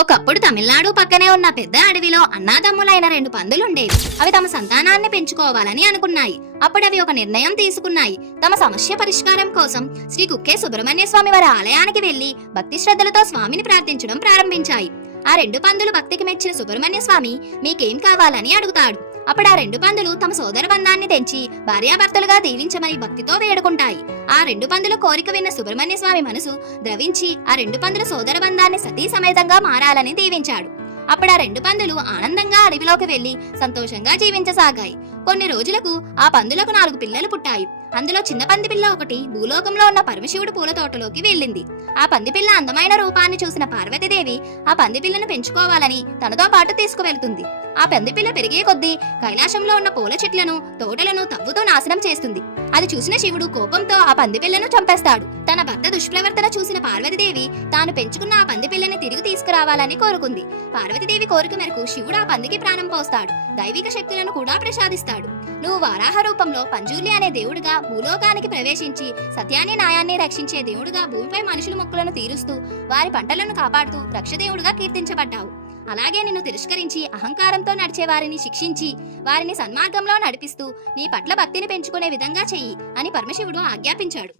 ఒకప్పుడు తమిళనాడు పక్కనే ఉన్న పెద్ద అడవిలో అన్నాదమ్ములైన రెండు పందులుండేవి. అవి తమ సంతానాన్ని పెంచుకోవాలని అనుకున్నాయి. అప్పుడు అవి ఒక నిర్ణయం తీసుకున్నాయి. తమ సమస్య పరిష్కారం కోసం శ్రీ కుక్కే సుబ్రహ్మణ్య స్వామి వారి ఆలయానికి వెళ్ళి భక్తి శ్రద్ధలతో స్వామిని ప్రార్థించడం ప్రారంభించాయి. ఆ రెండు పందులు భక్తికి మెచ్చిన సుబ్రహ్మణ్య స్వామి మీకేం కావాలని అడుగుతాడు? అప్పుడు ఆ రెండు పందులు తమ సోదర బంధాన్ని తెంచి భార్యాభర్తలుగా దీవించమని భక్తితో వేడుకుంటాయి. ఆ రెండు పందుల కోరిక విన్న సుబ్రహ్మణ్య స్వామి మనసు ద్రవించి ఆ రెండు పందుల సోదర బంధాన్ని సతీ సమేతంగా మారాలని దీవించాడు. అప్పుడు ఆ రెండు పందులు ఆనందంగా అడవిలోకి వెళ్ళి సంతోషంగా జీవించసాగాయి. కొన్ని రోజులకు ఆ పందులకు నాలుగు పిల్లలు పుట్టాయి. అందులో చిన్న పంది పిల్ల ఒకటి భూలోకంలో ఉన్న పరమశివుడు పూల తోటలోకి వెళ్ళింది. ఆ పంది పిల్ల అందమైన రూపాన్ని చూసిన పార్వతీదేవి ఆ పంది పిల్లను పెంచుకోవాలని తనతో పాటు తీసుకువెళ్తుంది. ఆ పంది పిల్ల పెరిగే కొద్దీ కైలాసంలో ఉన్న పూల చెట్లను తోటలను తవ్వుతో నాశనం చేస్తుంది. అది చూసిన శివుడు కోపంతో ఆ పంది పిల్లను చంపేస్తాడు. తన భర్త దుష్ప్రవర్తన చూసిన పార్వతీదేవి తాను పెంచుకున్న ఆ పంది పిల్లని తిరిగి తీసుకురావాలని కోరుకుంది. పార్వతీదేవి కోరిక మేరకు శివుడు ఆ పందికి ప్రాణం పోస్తాడు. దైవిక శక్తులను కూడా ప్రసాదిస్తాడు. నువ్వు వారాహ రూపంలో పంజూలి అనే దేవుడిగా భూలోకానికి ప్రవేశించి సత్యాన్ని న్యాయాన్ని రక్షించే దేవుడుగా భూమిపై మనుషుల మొక్కులను తీరుస్తూ వారి పంటలను కాపాడుతూ రక్షదేవుడుగా కీర్తించబడ్డావు. అలాగే నిన్ను తిరస్కరించి అహంకారంతో నడిచే వారిని శిక్షించి వారిని సన్మార్గంలో నడిపిస్తూ నీ పట్ల భక్తిని పెంచుకునే విధంగా చెయ్యి అని పరమశివుడు ఆజ్ఞాపించాడు.